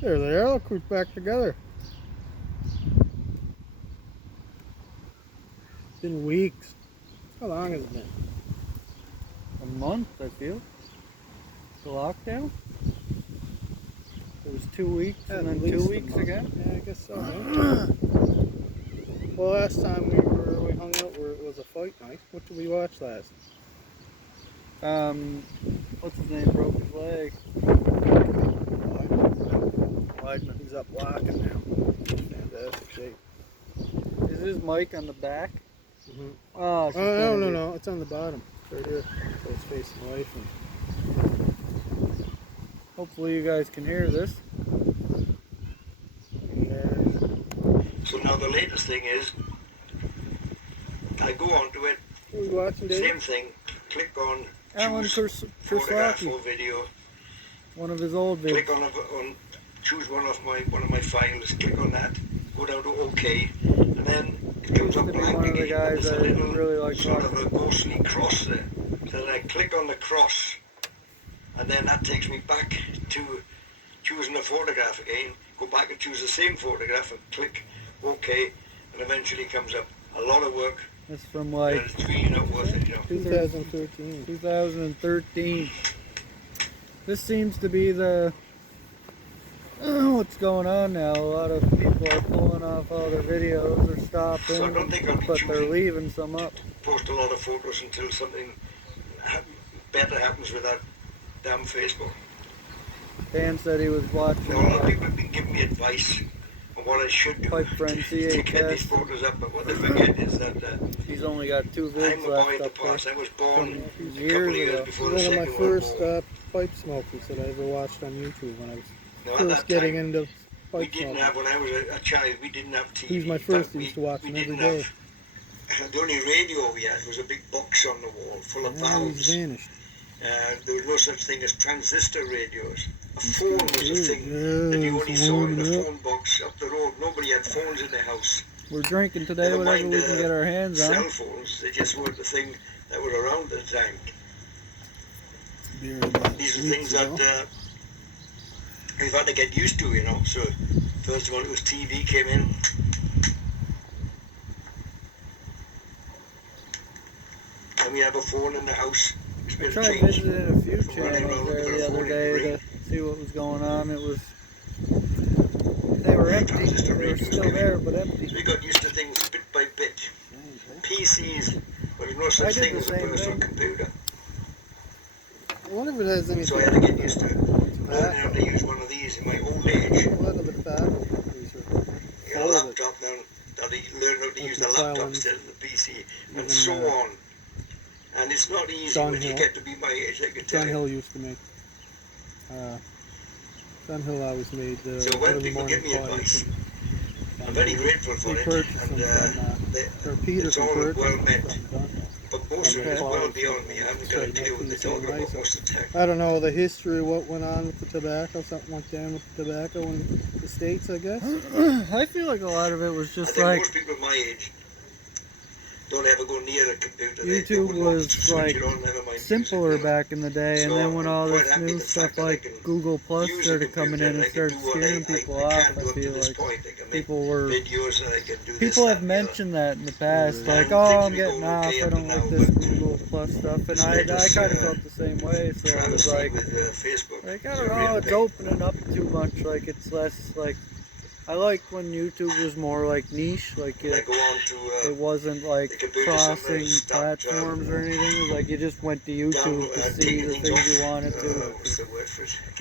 There they are. Look who's back together. It's been weeks. How long has it been? A month, I feel. The lockdown. It was 2 weeks and then 2 weeks again. Yeah, I guess so. Man. Well, last time we hung out, it was a fight night. What did we watch last? What's his name? Broke his leg. Weidman. He's up walking now. Fantastic shape. Is his mic on the back? Mm-hmm. Oh, no. It's on the bottom. It's right here. So it's facing away from. Hopefully you guys can hear this. So now the latest thing is, I go onto it, What are we watching, Dave? same thing, click on Alan choose photograph or Kerslaki, video, one of his old videos. click on choose one of my files, click on that, go down to OK, and then it comes up blank one of the again. guys There's a I little really like sort watching. of a ghostly cross there. So then I click on the cross, and then that takes me back to choosing a photograph again, go back and choose the same photograph and click OK, and eventually comes up. A lot of work. It's from like It's really not worth it, you know. 2013. 2013. This seems to be the what's going on now. A lot of people are pulling off all their videos or stopping, So I don't think I'll be but they're choosing leaving some up. post a lot of photos until something better happens with that damn Facebook. Dan said he was watching Now, a lot of people have been giving me advice on what I should do Pipe Friend to get these CHS. photos up, but what they forget is that He's only got 2 I'm vids a boy left in the up there. past. I was born From a couple years of years ago. before One the of my Second World first War. pipe smokers that I ever watched on YouTube when I was Now, at first that getting time, into we pipe didn't smoking. have, when I was a child, we didn't have TV. He was my In first. fact, I used to watch we him every didn't day. have, the only radio we had was a big box on the wall full of Now he's valves. vanished. There was no such thing as transistor radios. A phone was a thing that you only saw in the phone box up the road. Nobody had phones in their house. We're drinking today, Never whatever mind, we can get our hands cell on. phones, they just weren't the thing that were around at the time. These are things that we've had to get used to, you know. So first of all, it was TV came in. And we have a phone in the house. I tried visiting a few channels there the other day to see what was going on. It was, they were empty. They were still there, but empty. We got used to things bit by bit. PCs, there was no such thing as a personal computer. I wonder if it has anything. So I had to get used to it. Learning how to use one of these in my old age. What of the tobacco companies You got a laptop now, learn how to use the laptop instead of the PC, and so on. And it's not easy when you get to be my age, I can tell you. Dunhill used to make. Dunhill always made the So when early people morning give me coffee. advice, I'm very grateful for He it, purchased and them from, it's Peterson all purchased well them meant. from Dunhill. But most of it is well beyond me. I haven't got a clue what they're talking about most of the time. I don't know the history of what went on with the tobacco. Something went down with the tobacco in the States, I guess. I feel like a lot of it was I just think like most people my age don't ever go near a computer. YouTube was like simpler back in the day, and then when all this new stuff like Google Plus started coming in and started scaring people off, I feel like people have mentioned that in the past, like, oh, I'm getting off, I don't like this Google Plus stuff, and I kind of felt the same way, so I was like, I don't know, it's opening up too much, like, it's less, like, I like when YouTube was more like niche, like it wasn't like crossing platforms or anything. It was like you just went to YouTube to see the things you wanted to.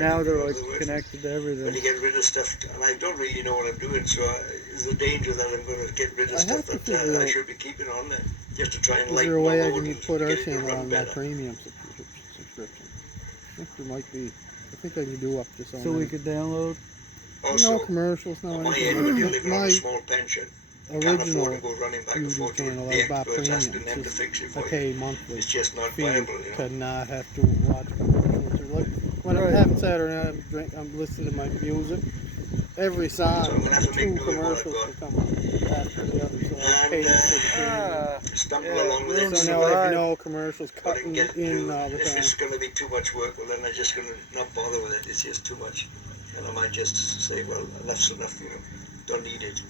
Now they're like connected to everything. When you get rid of stuff, and I don't really know what I'm doing, so there's a danger that I'm going to get rid of stuff that I should be keeping on there, just to try and lighten the load and put our get it to channel run on my better. premium subscription? I think there might be. I think I can do up to so we could download. Also, no commercials, no my age, when you're living on my a small pension, you can't afford to go running back and forth to the experts asking them to fix it for you. pay monthly. It's just not viable, you know. To not have to watch commercials. Or like when I'm having Saturday night, I'm listening to my music. Every song, So I'm gonna have to make 2 do with what I've commercials got. will come up after the other. So I pay for the premium. Stumble along with it. So now I have no commercials But I cutting can get in to, all the if time. it's going to be too much work, well then I'm just going to not bother with it. It's just too much. And I might just say, well, enough's enough, you know, don't need it.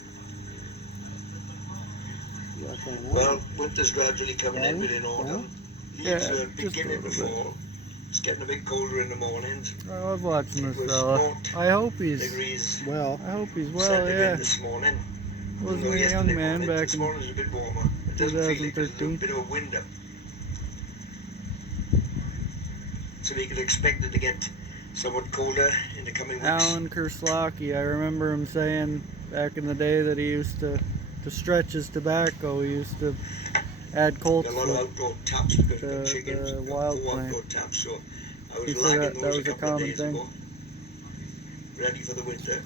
Well, winter's gradually coming in within autumn. Leaves are beginning to fall. It's getting a bit colder in the mornings. I love watching this fella. I hope he's well. I hope he's well, yeah. This morning. Wasn't a young man back this in morning's a bit warmer. It doesn't feel like there's a little bit of a wind up. So we could expect it to get somewhat colder in the coming weeks. Alan Kerslake, I remember him saying back in the day that he used to stretch his tobacco. He used to add colts a lot of outdoor taps because we've got chickens. The wild plant. Outdoor taps, so I was He said lagging that those was a a couple of common days thing. ago. Ready for the winter.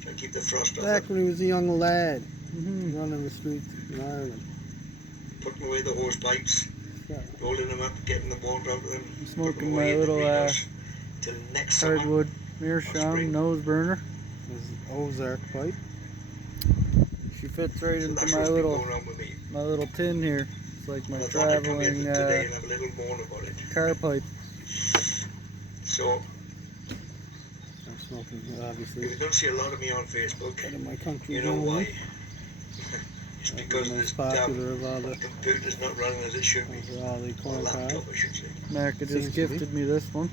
Try to keep the frost off. Back when he was a young lad, Mm-hmm. running the streets in Ireland. Putting away the hose pipes, rolling them up, getting the water out of them. Smoking my little till next hardwood meerschaum nose burner. His Ozark pipe. She fits right so into that's my what's been little going on with me. tin here. It's like my I thought I'd come here traveling today and have a little moan about it. car pipe. So I'm smoking, obviously. if you don't see a lot of me on Facebook, Out of my country you know zone. why. It's because the this most popular of all the computer's not running as it should be. Or laptop, I should say. Macca Seems just to be. gifted me this one.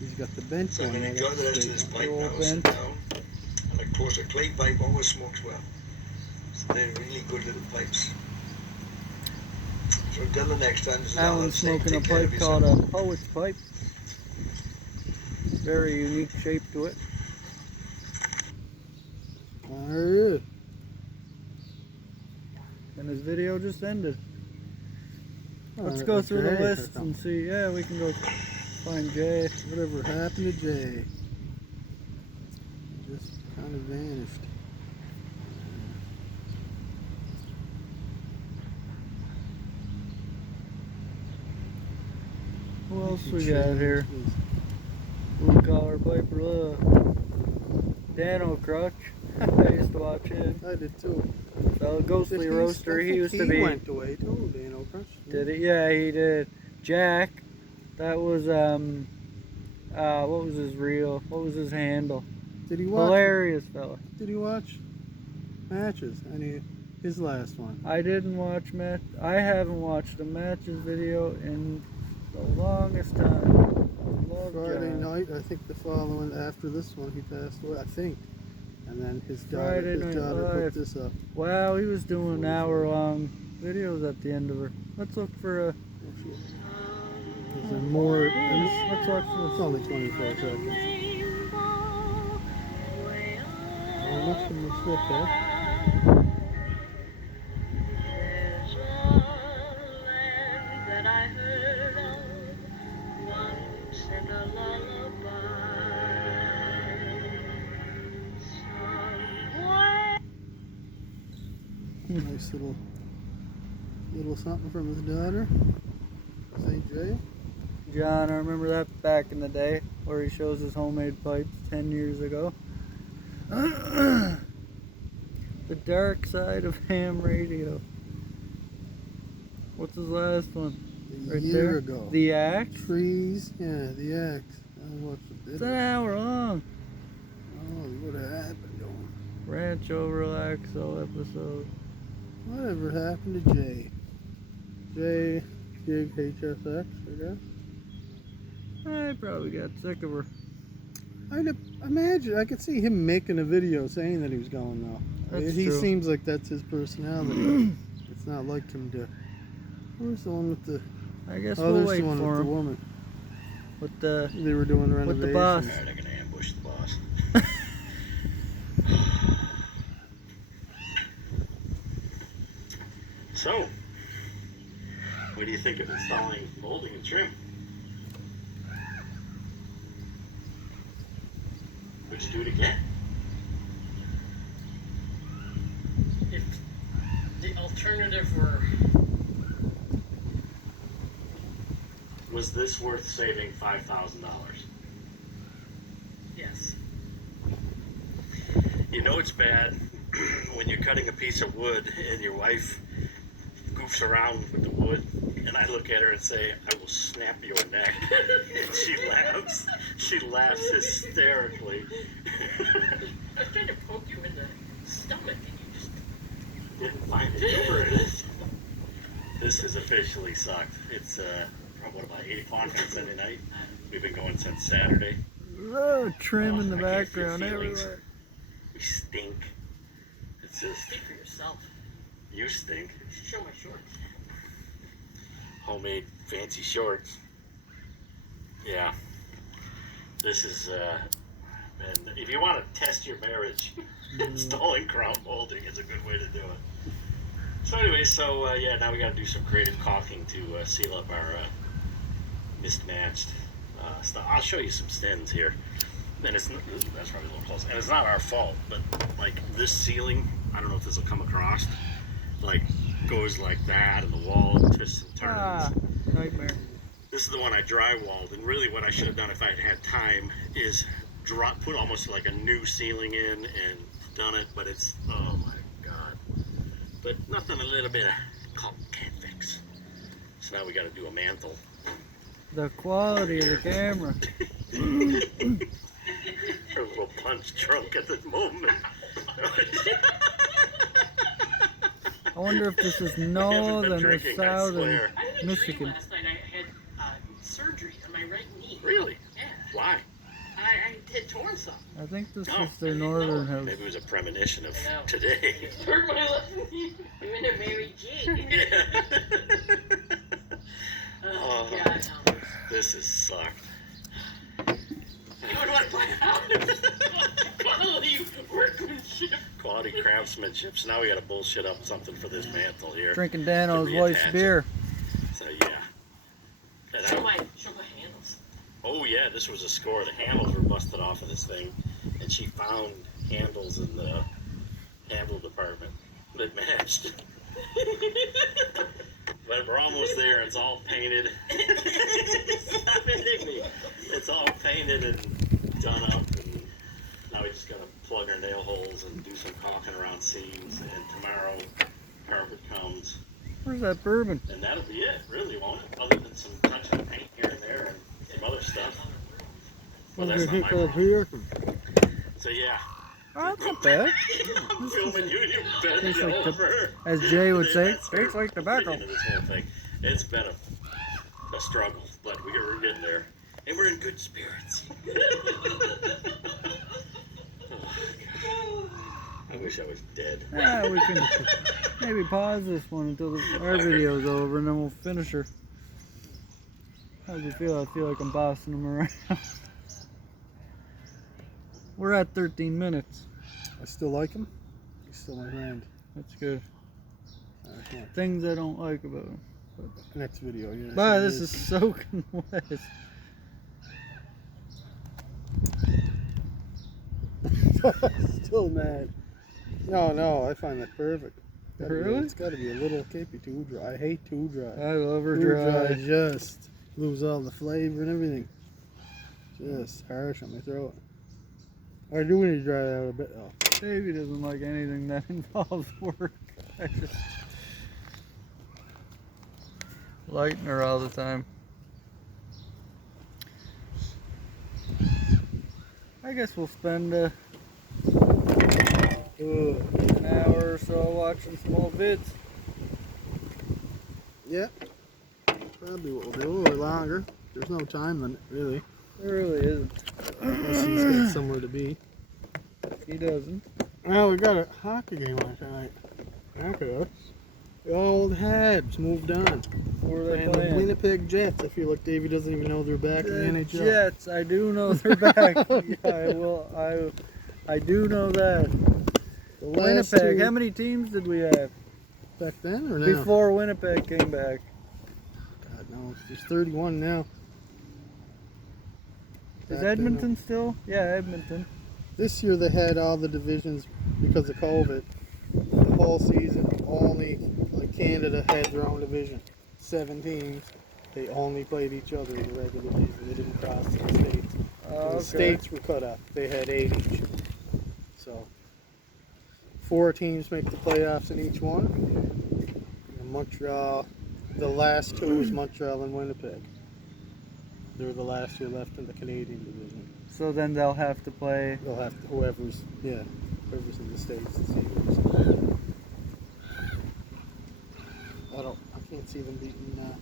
He's got the bench So I'm on going to there. enjoy the rest of this pipe now, sit down. And of course a clay pipe always smokes well. So they're really good little pipes. So until the next time, this is Alan's smoking a pipe called a poet's pipe. Very unique shape to it. There it And his video just ended. is. Let's go through the Jay or list and something. see. Yeah, we can go find Jay. Whatever happened to Jay? Just kind of vanished. Who else He we got changed here? his- Blue collar Piper Love. Dan O'Crutch. I used to watch him. I did too. Ghostly Roaster. He used to He be. went away too, Dano Crush. Did he? Yeah, he did. Jack. That was what was his what was his handle? Did he watch? Hilarious fella. Did he watch matches? His last one. I didn't watch match. I haven't watched a matches video in the longest time. Love Friday John. night, I think the following after this one, he passed away. I think, and then his Friday daughter, Night put Live. this up. Wow, he was doing hour-long videos at the end of her. Let's look for a. Is there more? Let's watch It's this. only 24 seconds. Much from the slip there. Nice little something from his daughter. St. Jay. John, I remember that back in the day where he shows his homemade pipes 10 years ago. The dark side of ham radio. What's his last one? A Right year there? ago. The Axe? Trees. Yeah, the axe. I watched a bit. It's an hour long. Oh, what happened to him? Rancho Relaxo episode. Whatever happened to Jay? Jay, Gig HSX, I guess. I probably got sick of her. I'd imagine, I could see him making a video saying that he was going though. That's He true. seems like that's his personality. It's not like him to. Where's the one with the? I guess Oh, we'll there's wait the one for with the him. woman. With the They were doing renovations. with the boss. Alright, I'm going to ambush the boss. So, what do you think of installing molding and trim? Would you do it again? If the alternative were Was this worth saving $5,000? yes, You know it's bad when you're cutting a piece of wood and your wife goofs around with the wood, and I look at her and say, I will snap your neck. And she laughs. She laughs hysterically. I was trying to poke you in the stomach and you just... Didn't find the humor in it. This has officially sucked. It's probably about 8 o'clock on Sunday night. We've been going since Saturday. Oh, trim in the I can't feel background feelings. everywhere. We stink. It's just, Speak for yourself. you stink. You should show my shorts. Homemade fancy shorts. Yeah. This is, and if you want to test your marriage, installing crown molding is a good way to do it. So anyway, yeah, now we got to do some creative caulking to seal up our mismatched stuff. I'll show you some stems here. And it's not, that's probably a little close. And it's not our fault, but like this ceiling, I don't know if this will come across, like goes like that, and the wall twists and turns. Ah, nightmare. This is the one I drywalled, and really what I should have done if I had had time is put almost like a new ceiling in and done it, but it's, oh my God. But nothing a little bit of caulk can't fix. So now we got to do a mantle. The quality of the camera. Her little punch drunk at the moment. I wonder if this is I haven't been northern or drinking, I southern swear. I had a Michigan. dream last night. I had surgery on my right knee. Really? Yeah. Why? I had torn something. I think this Oh. is their northern house. Maybe it was a premonition of I know. today. Hurt my left knee. I'm in a Mary Jane. Yeah. Oh, God. No. This is sucked. You know what? Quality workmanship. Quality craftsmanship. So now we got to bullshit up something for this mantle here. Drinking Dano's To wife's reattach it. beer. So yeah. And Show my handles. oh yeah, this was a score. The handles were busted off of this thing, and she found handles in the handle department that matched. But we're almost there. It's all painted. Stop hitting me. It's all painted and done up, and now we just gotta plug our nail holes and do some caulking around seams. And tomorrow, carpet comes, Where's that bourbon? and that'll be it. Really, won't it? Other than some touch of paint here and there and some other stuff. Well, that's not my problem. here. So yeah, Oh, that's not bad. I'm filming you. You bent Tastes like the- over. As Jay would say, That's tastes like tobacco. into this whole thing. It's been a struggle, but we're getting there, and we're in good spirits. I wish I was dead. Yeah, we can maybe pause this one until our video's over, and then we'll finish her. How does it feel? I feel like I'm bossing them around. We're at 13 minutes. I still like him. He's still my friend. That's good. Yeah. Things I don't like about him. Next video, yeah. But this is soaking wet. Still mad. No, I find that perfect. Really? It's got to be a little, can't be too dry. I hate too dry. I love her Too dry. just lose all the flavor and everything. Just harsh on my throat. I do need to dry it out a bit though. Davey doesn't like anything that involves work. I just lighten her all the time. I guess we'll spend an hour or so watching some old vids. Yeah. Probably what we'll do, or longer. There's no time limit, really. There really isn't. Unless he's got somewhere to be. He doesn't. Well, we got a hockey game last night. After us. The old Habs moved on. Where are they Playing the playing? Winnipeg Jets. I feel like Davey doesn't even know they're back in the NHL. Jets, I do know they're back. Yeah, I do know that. The last Winnipeg, two- how many teams did we have back then or now? before Winnipeg came back? God knows. There's 31 now. Is Back then, Edmonton still? Yeah, Edmonton. This year they had all the divisions because of COVID. The whole season, only like Canada had their own division. 7 teams. They only played each other in the regular season. They didn't cross the states. Oh, The states were cut up. They had 8 each. So 4 teams make the playoffs in each one. And Montreal The last two was Montreal and Winnipeg. They were the last two left in the Canadian division. So then they'll have to play. They'll have to, whoever's in the States to see who's. I can't see them beating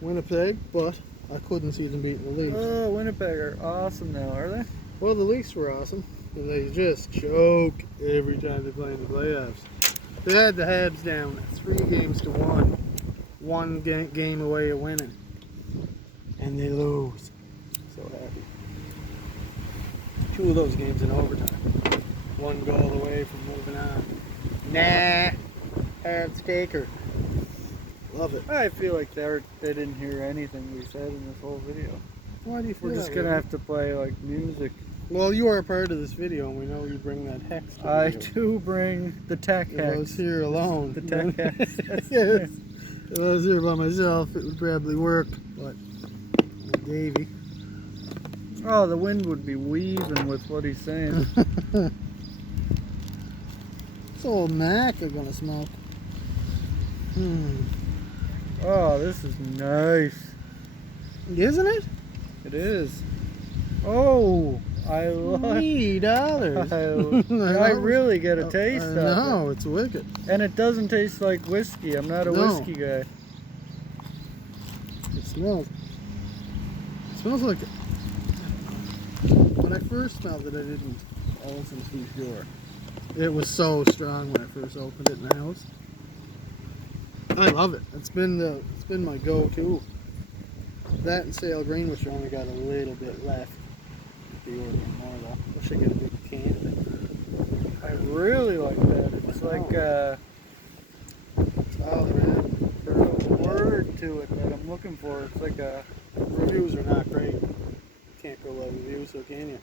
Winnipeg, but I couldn't see them beating the Leafs. Oh, Winnipeg are awesome now, are they? Well, the Leafs were awesome, and they just choke every time they play in the playoffs. They had the Habs down 3-1, one game away of winning, and they lose. So happy. 2 of those games in overtime. 1 goal away from moving on. Nah, Habs taker. Love it. I feel like they didn't hear anything we said in this whole video. Why do you feel We're just that gonna way? have to play like music. Well, you are a part of this video, and we know you bring that hex. To the I video. do bring the tech If I was hex. here alone. The tech hex. Yes. If I was here by myself, it would probably work. But Davey. Oh, the wind would be weaving with what he's saying. This old Mac are gonna smoke. Oh, this is nice. Isn't it? It is. Oh, I love. $3. I really get a taste of it. No, it's wicked. And it doesn't taste like whiskey. I'm not a No. whiskey guy. It smells. It smells like. When I first smelled it, I wasn't too sure. It was so strong when I first opened it in the house. I love it. It's been my go-to. That and Sail Green, which I only got a little bit left. Be ordering more though. Wish I get a big can. I really like that. It's like It's all around. there's a word to it that I'm looking for. It's like a. Reviews are not great. Can't go by reviews, so can you?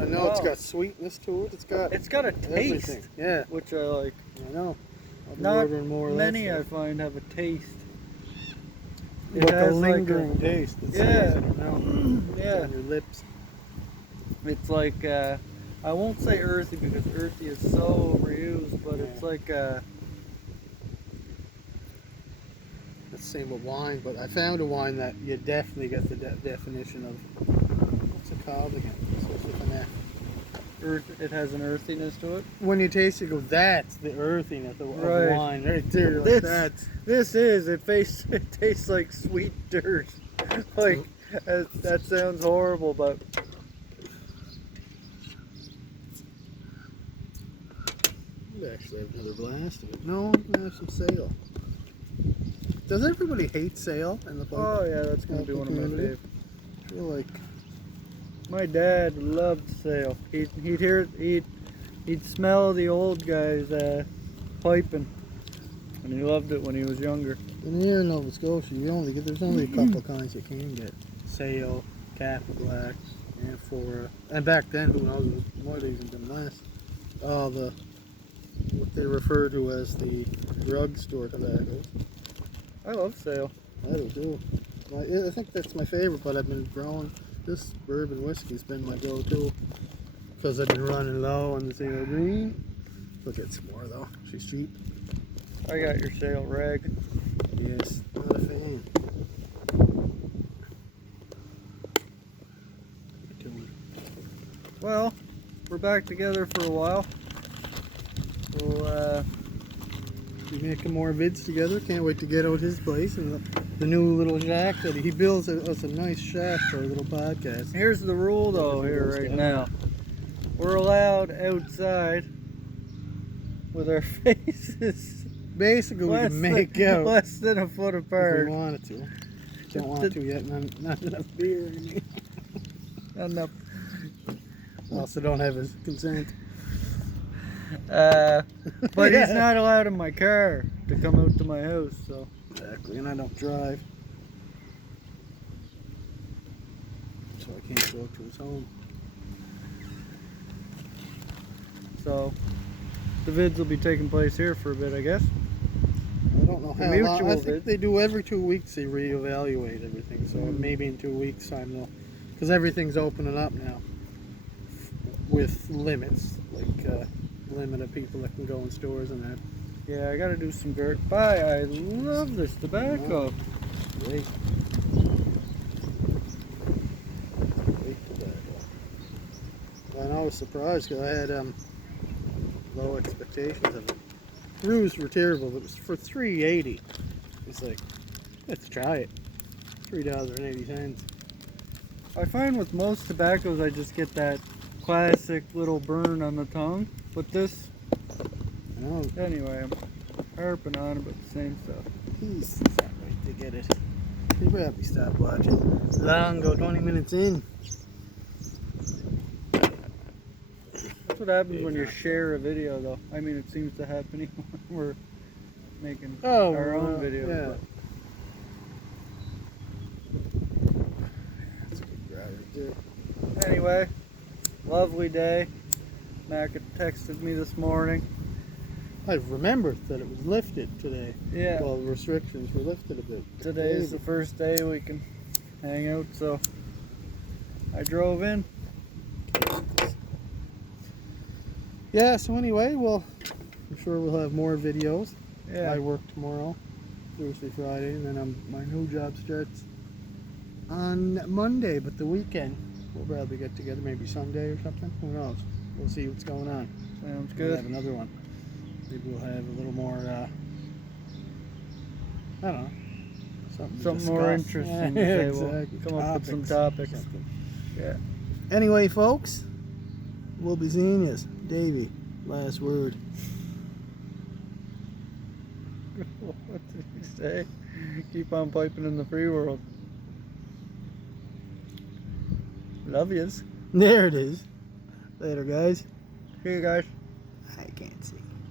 I know it's got sweetness to it. It's got a taste, everything. Yeah, which I like. I know. I'll be Not ordering more of that many I stuff. find have a taste. It But the has like lingering taste that Yeah. stays in your mouth, Yeah. on your lips. It's like I won't say earthy because earthy is so overused, but it's like It's the same with wine, but I found a wine that you definitely get the definition of. What's it called again? It's supposed to be an F. it has an earthiness to it. When you taste it, you go, that's the earthiness of Right. wine right there. You're This- like, that's. It tastes like sweet dirt. Like that sounds horrible, but You actually have another blast of it. No, I'm gonna have some Sail. Does everybody hate Sail in the pub? oh yeah, that's gonna be one of my Community? faves. I feel like My dad loved sail. He'd smell the old guys piping, and he loved it when he was younger. in here in Nova Scotia, there's only a couple of kinds you can get. Sail, Cap Black, Amphora, and back then, who knows, it might have even been less. What they refer to as the drugstore tobaccos. I love sail. I do too. I think that's my favorite, but I've been growing. This bourbon whiskey's been my go-to because I've been running low on the Sail Green. Look at some more though. She's cheap. I got your sail rag. Yes, not a fan. Well, we're back together for a while. We'll Be making more vids together. Can't wait to get out his place and the new little shack that he builds us a nice shack for a little podcast. Here's the rule though here right now. We're allowed outside with our faces Basically, we can make out less than a foot if apart. we wanted to. Don't want to yet. Not enough beer in me. Enough. Also, don't have his consent. But Yeah. he's not allowed in my car to come out to my house, so Exactly, and I don't drive, so I can't go up to his home. the vids will be taking place here for a bit, I guess. I don't know how long. Mutual I think vid. they do every 2 weeks. They reevaluate everything. So maybe in 2 weeks' time they'll, because everything's opening up now with limits, like limit of people that can go in stores and that. Yeah, I gotta do some dirt. Bye. I love this tobacco. Great. Great tobacco. And I was surprised because I had low expectations of it. Brews were terrible, but it was for $3.80. It's like, let's try it. $3.80. I find with most tobaccos, I just get that classic little burn on the tongue. But this, Oh, anyway, I'm harping on about the same stuff. he's not right to get it. He probably stopped watching. Long go 20 minutes in. That's what happens when you share a video, though. I mean, it seems to happen even when we're making our own videos. Yeah. But That's a good guy right there. anyway, lovely day. Mac had texted me this morning. I remembered that it was lifted today. Yeah. Well, the restrictions were lifted a bit. Today is the first day we can hang out, so I drove in. Yeah, so anyway, well, I'm sure we'll have more videos. Yeah. I work tomorrow, Thursday, Friday, and then my new job starts on Monday, but the weekend we'll probably get together, maybe Sunday or something. Who knows? We'll see what's going on. Sounds We'll good. have another one. Maybe we'll have a little more, I don't know, something to More discuss. interesting. Yeah, to say. exactly. We'll come up with some topics. Something. Yeah. Anyway, folks, we'll be seeing you. Davey, last word. What did he say? Keep on piping in the free world. Love yous. There it is. Later, guys. See you guys.